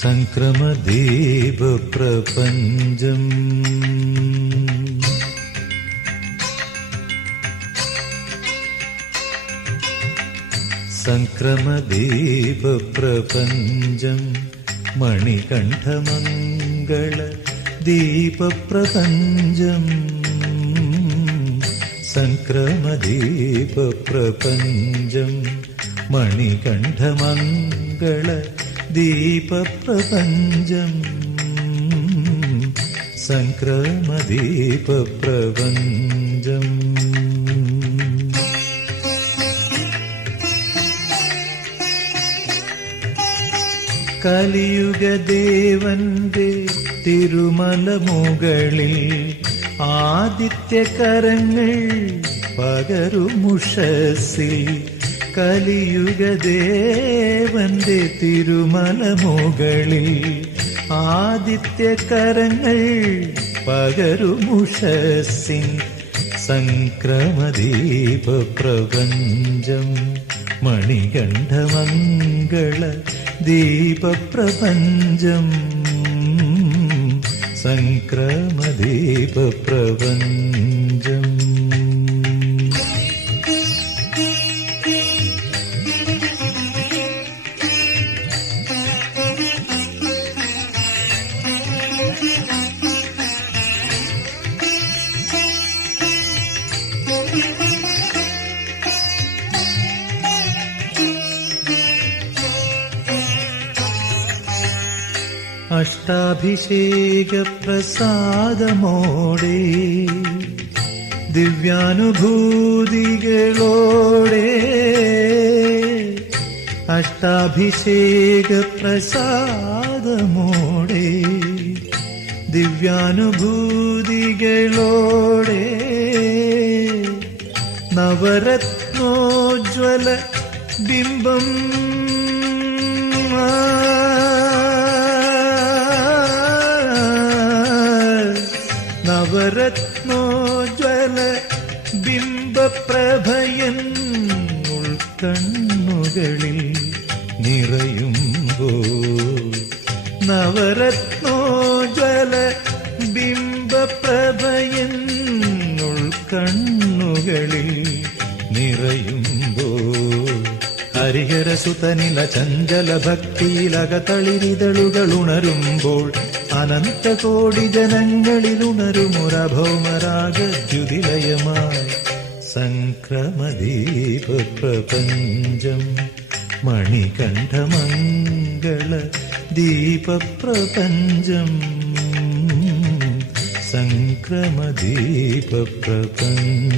सङ्क्रमदिपप्रपञ्च सङ्क्रमदीपप्रपञ्चं मणिकण्ठमङ्गल दीपप्रपञ्चं सङ्क्रमदीपप्रपञ्चं मणिकण्ठमङ्गळ ദീപപ്രപഞ്ചം. സംക്രമദീപപ്രപഞ്ചം. കലിയുഗദേവന്റെ തിരുമല മുകളിൽ ആദിത്യകരങ്ങൾ പകരുമുഷസിൽ കലിയുഗദേവന്റെ തിരുമല മുകളിൽ ആദിത്യകരങ്ങൾ പകരുമുഷസിൻ സംക്രമദീപ പ്രപഞ്ചം മണികണ്ഠമംഗള ദീപപ്രപഞ്ചം സംക്രമദീപപ്രപഞ്ചം അഷ്ടാഭിഷേക പ്രസാദമോടെ ദിവ്യാനുഭൂതികളോടെ അഷ്ടാഭിഷേക പ്രസാദമോടെ ദിവ്യാനുഭൂതികളോടെ നവരത്നോജ്വല ബിംബം നവരത്നോജ്വല ബിംബപ്രഭയൻ ഉൾക്കണ്ണുകളിൽ നിറയുമ്പോ. നവരത്നോജ്വല ബിംബപ്രഭയൻ ഉൾക്കണ്ണുകളിൽ നിറയുമ്പോ. ഹരിഹരസുതനില ചഞ്ചല ഭക്തിയിലകതളിരിതളുകൾ ഉണരുമ്പോൾ അനന്തകോടി ജനങ്ങളിൽ സംക്രമദീപ പ്രപഞ്ചം മണികണ്ഠമംഗള ദീപപ്രപഞ്ചം. സംക്രമദീപപ്രപഞ്ചം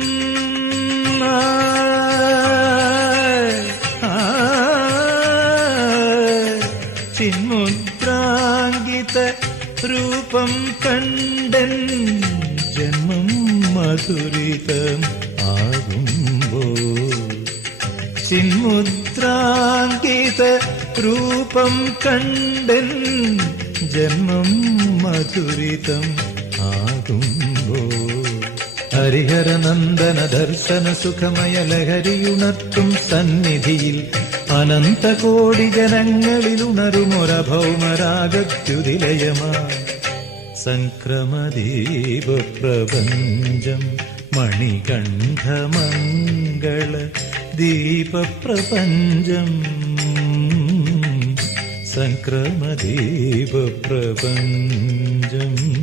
ചിന്മുദ്രാങ്കിത രൂപം കണ്ടൻ ജന്മം മധുരിതം ആകുമ്പോ. ചിന്മുദ്രാങ്കിത രൂപം കണ്ടൻ ജന്മം മധുരിതം ആകുമ്പോ. ഹരിഹരനന്ദന ദർശന സുഖമയ ലഹരിയുണർത്തും സന്നിധിയിൽ അനന്ത കോടി ജനങ്ങളിൽ ഉണരുമൊരഭൗമരാഗത്യുതിലയമായി സംക്രമദീപപ്രപഞ്ചം മണികണ്ഠമംഗള ദീപപ്രപഞ്ചം. സംക്രമദീപപ്രപഞ്ചം.